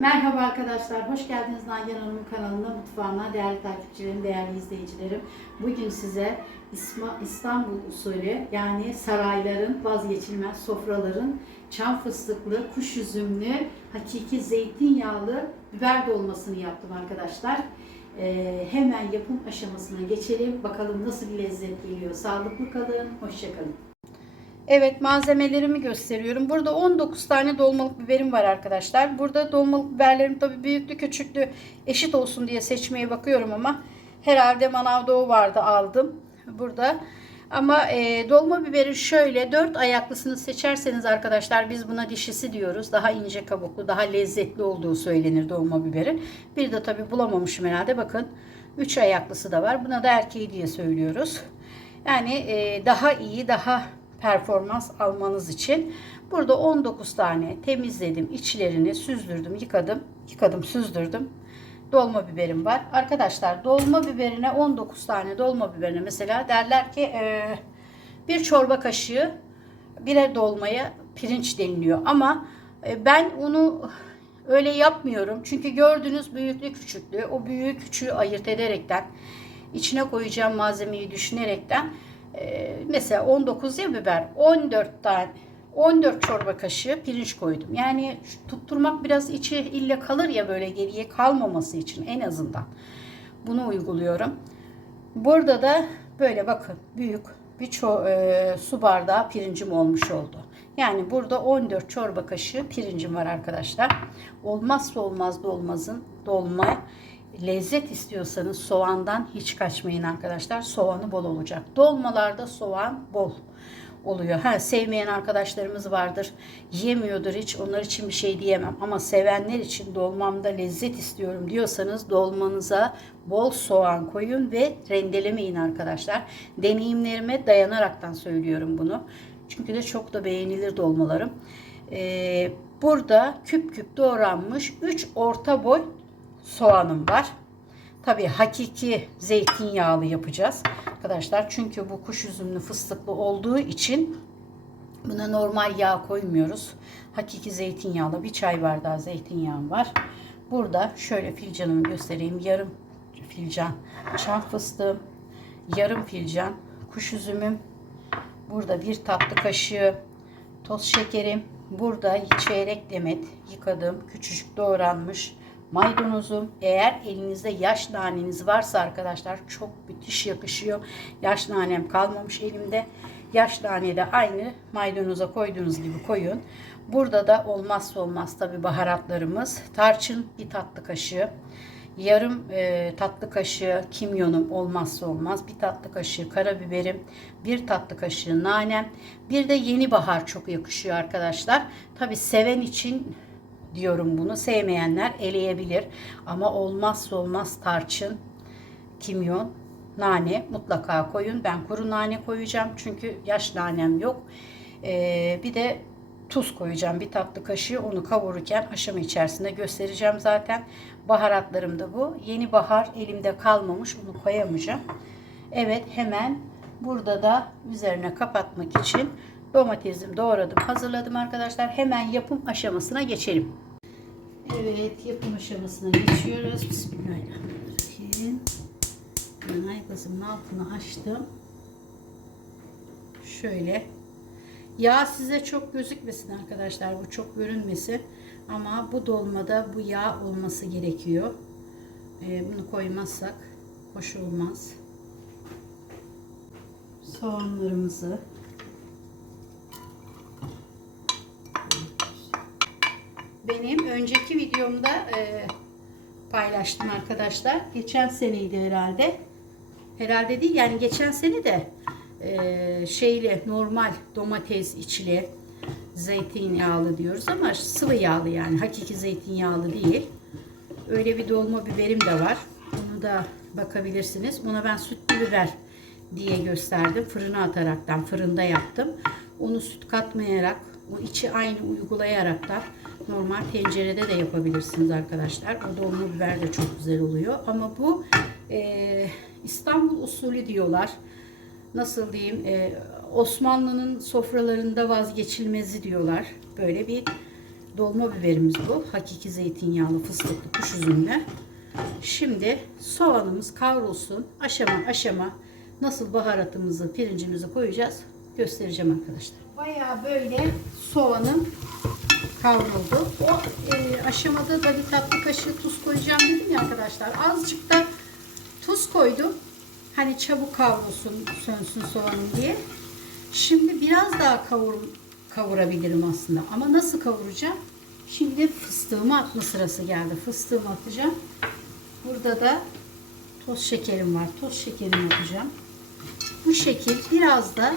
Merhaba arkadaşlar, hoş geldiniz Nagihan Hanım kanalına, mutfağına, değerli takipçilerim, değerli izleyicilerim. Bugün size İstanbul usulü yani sarayların vazgeçilmez sofraların çam fıstıklı, kuş üzümlü, hakiki zeytinyağlı biber dolmasını yaptım arkadaşlar. Ee, hemen yapım aşamasına geçelim. Bakalım nasıl bir lezzet geliyor. Sağlıklı kalın, hoşçakalın. Evet malzemelerimi gösteriyorum. Burada 19 tane dolmalık biberim var arkadaşlar. Burada dolmalık biberlerim tabii büyüklü küçüklü eşit olsun diye seçmeye bakıyorum ama herhalde manavda vardı aldım burada. Ama e, dolma biberi şöyle dört ayaklısını seçerseniz arkadaşlar biz buna dişisi diyoruz. Daha ince kabuklu, daha lezzetli olduğu söylenir dolma biberin. Bir de tabii bulamamışım herhalde. Bakın üç ayaklısı da var. Buna da erkeği diye söylüyoruz. Yani e, daha iyi, daha performans almanız için burada 19 tane temizledim, içlerini süzdürdüm, yıkadım, yıkadım, süzdürdüm. Dolma biberim var. Arkadaşlar dolma biberine 19 tane dolma biberine mesela derler ki e, bir çorba kaşığı bire dolmaya pirinç deniliyor. Ama e, ben onu öyle yapmıyorum. Çünkü gördüğünüz büyüklü küçüklü o büyüğü küçüğü ayırt ederekten içine koyacağım malzemeyi düşünerekten ee, mesela 19 ya biber 14 tane 14 çorba kaşığı pirinç koydum. Yani tutturmak biraz içi ille kalır ya böyle geriye kalmaması için en azından. Bunu uyguluyorum. Burada da böyle bakın büyük bir ço- e, su bardağı pirincim olmuş oldu. Yani burada 14 çorba kaşığı pirincim var arkadaşlar. Olmazsa olmaz dolmazın dolma lezzet istiyorsanız soğandan hiç kaçmayın arkadaşlar. Soğanı bol olacak. Dolmalarda soğan bol oluyor. Ha sevmeyen arkadaşlarımız vardır. Yemiyordur hiç. Onlar için bir şey diyemem. Ama sevenler için dolmamda lezzet istiyorum diyorsanız dolmanıza bol soğan koyun ve rendelemeyin arkadaşlar. Deneyimlerime dayanaraktan söylüyorum bunu. Çünkü de çok da beğenilir dolmalarım. Ee, burada küp küp doğranmış 3 orta boy soğanım var. Tabii hakiki zeytinyağlı yapacağız arkadaşlar. Çünkü bu kuş üzümlü fıstıklı olduğu için buna normal yağ koymuyoruz. Hakiki zeytinyağlı bir çay bardağı zeytinyağım var. Burada şöyle filcanımı göstereyim. Yarım filcan çam fıstığım, yarım filcan kuş üzümüm. Burada bir tatlı kaşığı toz şekerim. Burada çeyrek demet yıkadım. Küçücük doğranmış maydanozum. Eğer elinizde yaş naneniz varsa arkadaşlar çok müthiş yakışıyor. Yaş nanem kalmamış elimde. Yaş nane de aynı maydanoza koyduğunuz gibi koyun. Burada da olmazsa olmaz tabi baharatlarımız. Tarçın bir tatlı kaşığı. Yarım e, tatlı kaşığı kimyonum olmazsa olmaz. Bir tatlı kaşığı karabiberim. Bir tatlı kaşığı nanem. Bir de yeni bahar çok yakışıyor arkadaşlar. Tabi seven için diyorum bunu. Sevmeyenler eleyebilir. Ama olmazsa olmaz tarçın, kimyon, nane mutlaka koyun. Ben kuru nane koyacağım çünkü yaş nanem yok. Ee, bir de tuz koyacağım. Bir tatlı kaşığı onu kavururken aşama içerisinde göstereceğim zaten. Baharatlarım da bu. Yeni bahar elimde kalmamış. Onu koyamayacağım. Evet hemen burada da üzerine kapatmak için domatesimi doğradım hazırladım arkadaşlar. Hemen yapım aşamasına geçelim. Evet yapım aşamasına geçiyoruz. Bismillahirrahmanirrahim. Yanay gazımın altını açtım. Şöyle. Yağ size çok gözükmesin arkadaşlar. Bu çok görünmesin. Ama bu dolmada bu yağ olması gerekiyor. Ee, bunu koymazsak hoş olmaz. Soğanlarımızı benim önceki videomda e, paylaştım arkadaşlar. Geçen seneydi herhalde. Herhalde değil yani geçen sene de e, şeyle normal domates içli zeytinyağlı diyoruz ama sıvı yağlı yani hakiki zeytinyağlı değil. Öyle bir dolma biberim de var. Onu da bakabilirsiniz. Ona ben sütlü biber diye gösterdim. Fırına ataraktan fırında yaptım. Onu süt katmayarak o içi aynı uygulayarak da normal tencerede de yapabilirsiniz arkadaşlar. O dolma biber de çok güzel oluyor. Ama bu e, İstanbul usulü diyorlar. Nasıl diyeyim? E, Osmanlı'nın sofralarında vazgeçilmezi diyorlar. Böyle bir dolma biberimiz bu. Hakiki zeytinyağlı fıstıklı kuş üzümlü. Şimdi soğanımız kavrulsun. Aşama aşama nasıl baharatımızı, pirincimizi koyacağız göstereceğim arkadaşlar. Bayağı böyle soğanım kavruldu. O e, aşamada da bir tatlı kaşığı tuz koyacağım dedim ya arkadaşlar. Azıcık da tuz koydum. Hani çabuk kavrulsun, sönsün soğanım diye. Şimdi biraz daha kavur, kavurabilirim aslında. Ama nasıl kavuracağım? Şimdi fıstığımı atma sırası geldi. Fıstığımı atacağım. Burada da toz şekerim var. Toz şekerimi atacağım. Bu şekil biraz da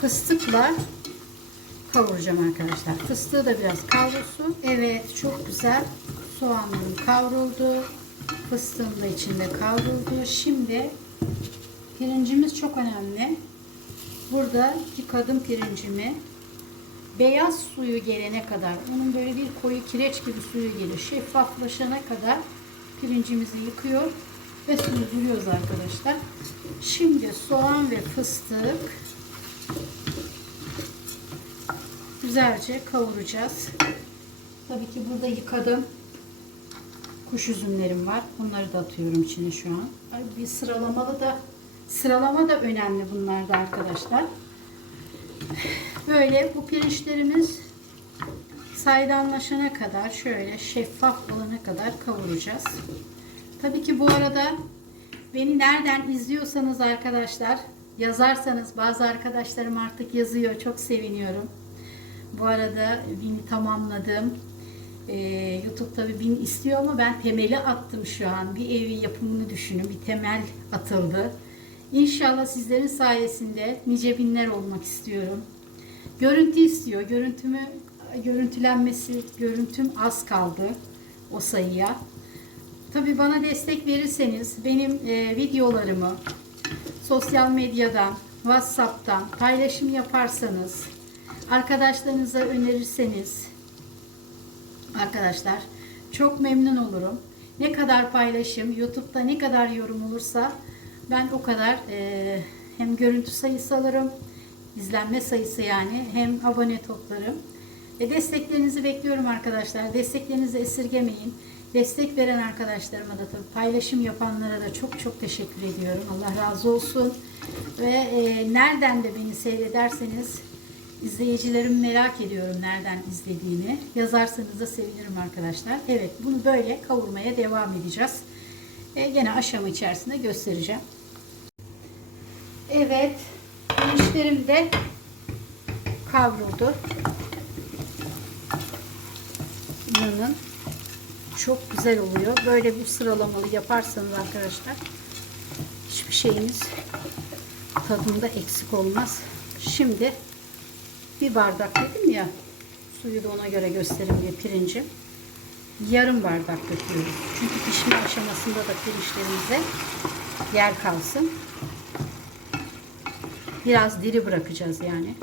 fıstıkla kavuracağım arkadaşlar. Fıstığı da biraz kavrulsun. Evet çok güzel soğanlarım kavruldu. Fıstığım da içinde kavruldu. Şimdi pirincimiz çok önemli. Burada yıkadım pirincimi. Beyaz suyu gelene kadar, onun böyle bir koyu kireç gibi suyu gelir. Şeffaflaşana kadar pirincimizi yıkıyor ve süzdürüyoruz arkadaşlar. Şimdi soğan ve fıstık güzelce kavuracağız. Tabii ki burada yıkadım. Kuş üzümlerim var. Bunları da atıyorum içine şu an. Bir sıralamalı da sıralama da önemli bunlarda arkadaşlar. Böyle bu pirinçlerimiz saydamlaşana kadar şöyle şeffaf olana kadar kavuracağız. Tabii ki bu arada beni nereden izliyorsanız arkadaşlar yazarsanız bazı arkadaşlarım artık yazıyor. Çok seviniyorum. Bu arada bini tamamladım. Ee, YouTube tabii bin istiyor ama ben temeli attım şu an. Bir evi yapımını düşünün. Bir temel atıldı. İnşallah sizlerin sayesinde nice binler olmak istiyorum. Görüntü istiyor. Görüntümü görüntülenmesi, görüntüm az kaldı o sayıya. Tabii bana destek verirseniz benim e, videolarımı sosyal medyadan, WhatsApp'tan paylaşım yaparsanız, arkadaşlarınıza önerirseniz arkadaşlar çok memnun olurum. Ne kadar paylaşım, YouTube'da ne kadar yorum olursa ben o kadar e, hem görüntü sayısı alırım, izlenme sayısı yani hem abone toplarım. Ve desteklerinizi bekliyorum arkadaşlar. Desteklerinizi esirgemeyin. Destek veren arkadaşlarıma da tabii paylaşım yapanlara da çok çok teşekkür ediyorum. Allah razı olsun. Ve e, nereden de beni seyrederseniz izleyicilerim merak ediyorum nereden izlediğini. Yazarsanız da sevinirim arkadaşlar. Evet bunu böyle kavurmaya devam edeceğiz. E, gene aşama içerisinde göstereceğim. Evet. Pirinçlerim de kavruldu. İnanın çok güzel oluyor. Böyle bu sıralamalı yaparsanız arkadaşlar hiçbir şeyiniz tadında eksik olmaz. Şimdi bir bardak dedim ya suyu da ona göre göstereyim diye pirincim. Yarım bardak döküyoruz. Çünkü pişme aşamasında da pirinçlerimize yer kalsın. Biraz diri bırakacağız yani.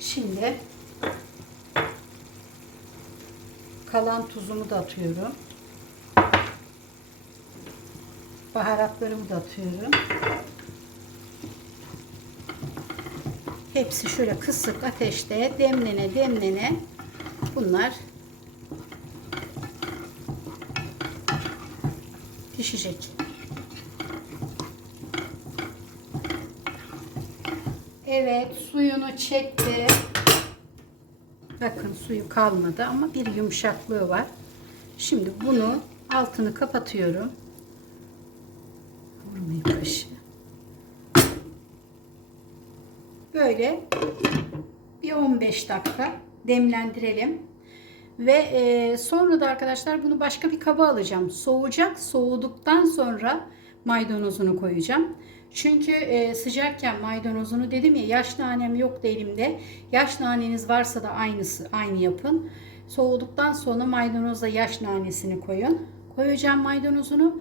Şimdi kalan tuzumu da atıyorum. Baharatlarımı da atıyorum. Hepsi şöyle kısık ateşte demlene demlene bunlar pişecek. Evet suyunu çekti. Bakın suyu kalmadı ama bir yumuşaklığı var. Şimdi bunu altını kapatıyorum. Vurmayın kaşı. 5 dakika demlendirelim. Ve e, sonra da arkadaşlar bunu başka bir kaba alacağım. Soğuyacak. Soğuduktan sonra maydanozunu koyacağım. Çünkü e, sıcakken maydanozunu dedim ya yaş nanem yok da elimde. Yaş naneniz varsa da aynısı aynı yapın. Soğuduktan sonra maydanoza yaş nanesini koyun. Koyacağım maydanozunu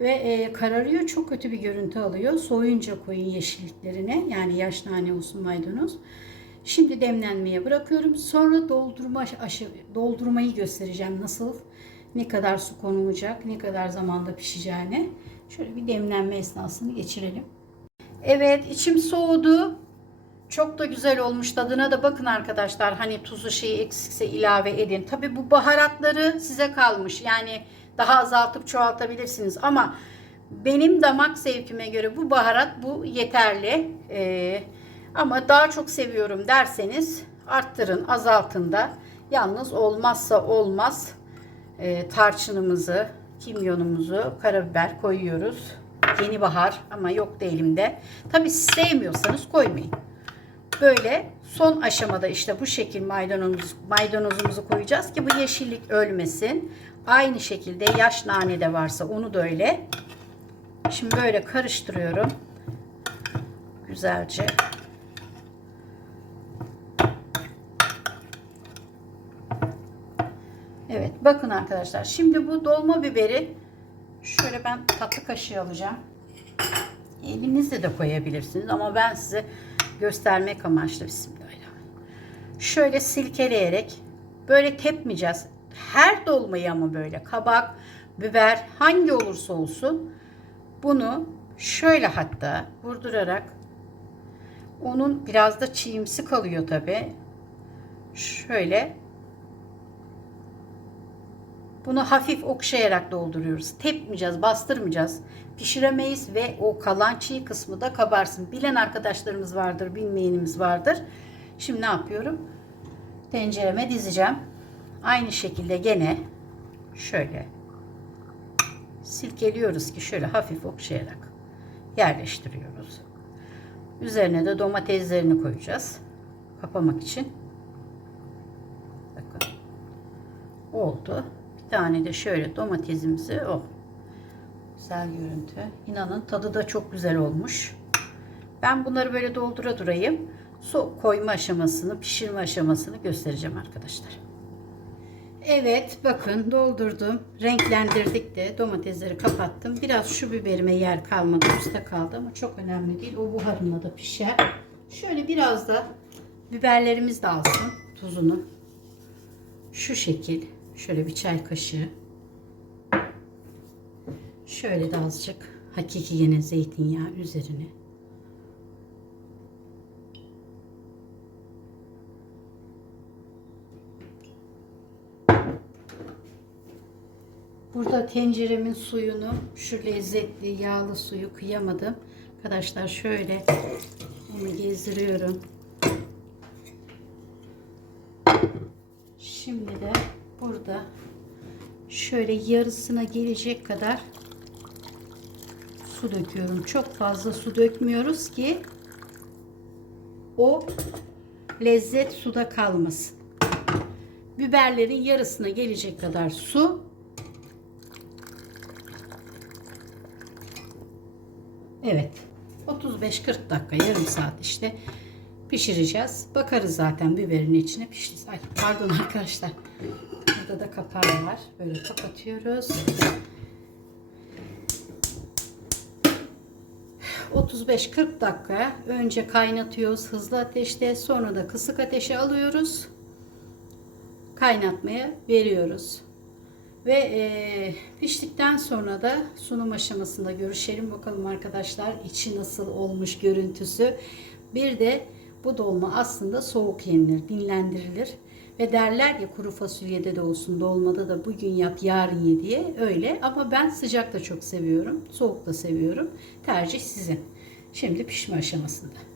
ve e, kararıyor. Çok kötü bir görüntü alıyor. Soyunca koyun yeşilliklerine yani yaş nane olsun maydanoz. Şimdi demlenmeye bırakıyorum. Sonra doldurma aşı, doldurmayı göstereceğim. Nasıl, ne kadar su konulacak, ne kadar zamanda pişeceğini. Şöyle bir demlenme esnasını geçirelim. Evet, içim soğudu. Çok da güzel olmuş. Tadına da bakın arkadaşlar. Hani tuzu şeyi eksikse ilave edin. Tabi bu baharatları size kalmış. Yani daha azaltıp çoğaltabilirsiniz. Ama benim damak zevkime göre bu baharat bu yeterli. Ee, ama daha çok seviyorum derseniz arttırın, azaltın da. Yalnız olmazsa olmaz e, tarçınımızı, kimyonumuzu, karabiber koyuyoruz. Yeni bahar ama yok da elimde. Tabi sevmiyorsanız koymayın. Böyle son aşamada işte bu şekil maydanoz, maydanozumuzu koyacağız ki bu yeşillik ölmesin. Aynı şekilde yaş nane de varsa onu da öyle. Şimdi böyle karıştırıyorum. Güzelce. Evet bakın arkadaşlar. Şimdi bu dolma biberi şöyle ben tatlı kaşığı alacağım. Elinizle de koyabilirsiniz ama ben size göstermek amaçlı bismillah. Şöyle silkeleyerek böyle tepmeyeceğiz. Her dolmayı ama böyle kabak, biber hangi olursa olsun bunu şöyle hatta vurdurarak onun biraz da çiğimsi kalıyor tabi. Şöyle bunu hafif okşayarak dolduruyoruz. Tepmeyeceğiz, bastırmayacağız. Pişiremeyiz ve o kalan çiğ kısmı da kabarsın. Bilen arkadaşlarımız vardır, bilmeyenimiz vardır. Şimdi ne yapıyorum? Tencereme dizeceğim. Aynı şekilde gene şöyle silkeliyoruz ki şöyle hafif okşayarak yerleştiriyoruz. Üzerine de domateslerini koyacağız. Kapamak için. Bakın. Oldu. Tane de şöyle domatesimizi o. Güzel görüntü. İnanın tadı da çok güzel olmuş. Ben bunları böyle doldura durayım. Su koyma aşamasını, pişirme aşamasını göstereceğim arkadaşlar. Evet bakın doldurdum. Renklendirdik de domatesleri kapattım. Biraz şu biberime yer kalmadı. Usta kaldı ama çok önemli değil. O buharına da pişer. Şöyle biraz da biberlerimiz de alsın tuzunu. Şu şekil. Şöyle bir çay kaşığı. Şöyle de azıcık hakiki yine zeytinyağı üzerine. Burada tenceremin suyunu, şu lezzetli yağlı suyu kıyamadım. Arkadaşlar şöyle onu gezdiriyorum. Şimdi de burada şöyle yarısına gelecek kadar su döküyorum. Çok fazla su dökmüyoruz ki o lezzet suda kalmasın. Biberlerin yarısına gelecek kadar su. Evet. 35-40 dakika, yarım saat işte pişireceğiz. Bakarız zaten biberin içine pişti. Ay pardon arkadaşlar. Burada da kapağı var. Böyle kapatıyoruz. 35-40 dakika. Önce kaynatıyoruz hızlı ateşte sonra da kısık ateşe alıyoruz. Kaynatmaya veriyoruz. Ve e, piştikten sonra da sunum aşamasında görüşelim. Bakalım arkadaşlar içi nasıl olmuş görüntüsü. Bir de bu dolma aslında soğuk yenilir dinlendirilir ve derler ya kuru fasulyede de olsun dolmada da bugün yap yarın ye diye öyle. Ama ben sıcak da çok seviyorum soğuk da seviyorum. Tercih sizin. Şimdi pişme aşamasında